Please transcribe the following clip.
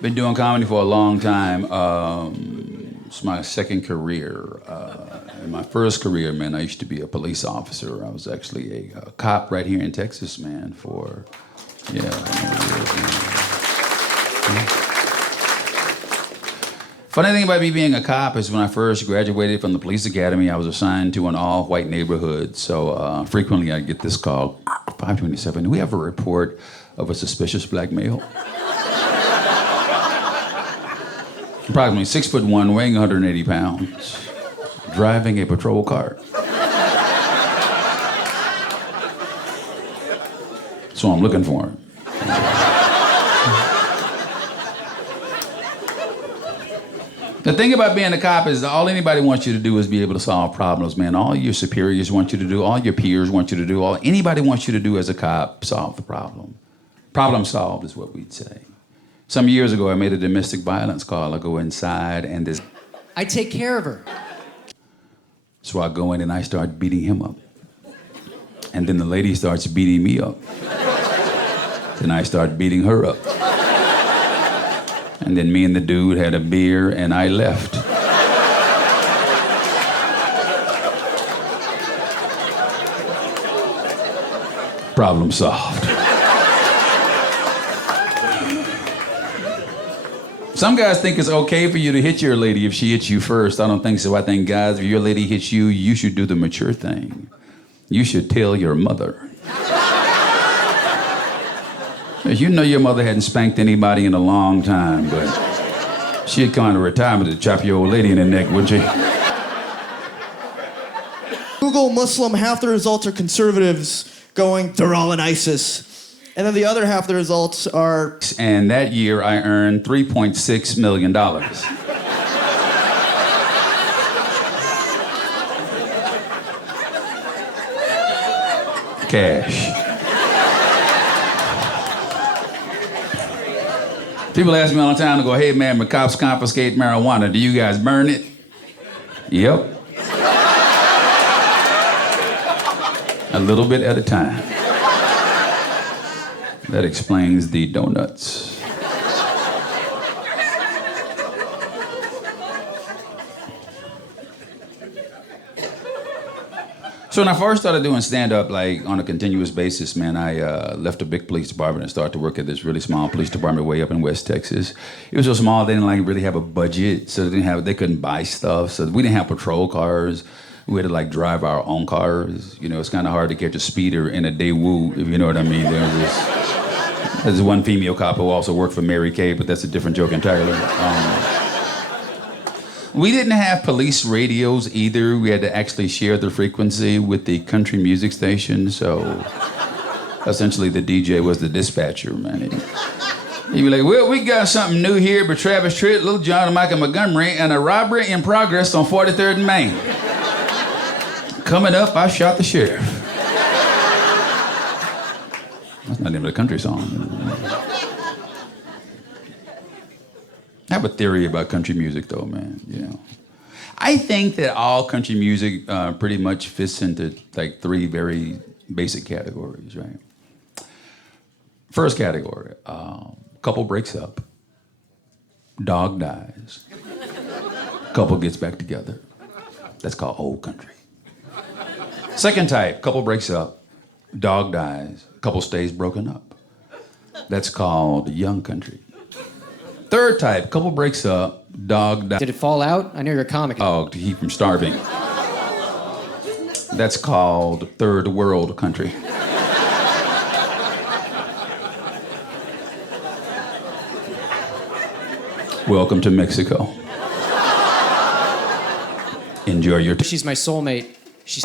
Been doing comedy for a long time. It's my second career. In my first career, man, I used to be a police officer. I was actually a cop right here in Texas, man, for, yeah. Funny thing about me being a cop is when I first graduated from the police academy, I was assigned to an all-white neighborhood. So frequently I get this call, 527, do we have a report of a suspicious black male? Approximately 6'1", weighing 180 pounds, driving a patrol car. So I'm looking for him. The thing about being a cop is all anybody wants you to do is be able to solve problems, man. All your superiors want you to do, all your peers want you to do, all anybody wants you to do as a cop, solve the problem. Problem solved is what we'd say. Some years ago, I made a domestic violence call. I go inside and this... I take care of her. So I go in and I start beating him up. And then the lady starts beating me up. Then I start beating her up. And then me and the dude had a beer and I left. Problem solved. Some guys think it's okay for you to hit your lady if she hits you first. I don't think so. I think, guys, if your lady hits you, you should do the mature thing. You should tell your mother. You know your mother hadn't spanked anybody in a long time, but she'd come out of retirement to chop your old lady in the neck, wouldn't she? Google Muslim, half the results are conservatives going, they're all in ISIS. And then the other half of the results are... And that year I earned $3.6 million. Cash. People ask me all the time, to go, hey man, when cops confiscate marijuana, do you guys burn it? Yep. A little bit at a time. That explains the donuts. So when I first started doing stand-up, like, on a continuous basis, man, I left a big police department and started to work at this really small police department way up in West Texas. It was so small, they didn't like really have a budget, so they couldn't buy stuff, so we didn't have patrol cars. We had to like drive our own cars. You know, it's kind of hard to catch a speeder in a Daewoo, if you know what I mean. There's one female cop who also worked for Mary Kay, but that's a different joke entirely. We didn't have police radios either. We had to actually share the frequency with the country music station, so essentially the DJ was the dispatcher, man. He'd be like, well, we got something new here, but Travis Tritt, Little John and Michael Montgomery, and a robbery in progress on 43rd and Main. Coming up, I shot the sheriff. That's not even a country song. I have a theory about country music, though, man. You know, I think that all country music pretty much fits into like three very basic categories, right? First category: couple breaks up, dog dies, couple gets back together. That's called old country. Second type: couple breaks up, dog dies, couple stays broken up. That's called young country. Third type: couple breaks up, dog dies. Did it fall out? I know you're a comic. Oh, to keep from starving. That's called third world country. Welcome to Mexico. Enjoy your... She's my soulmate. She's...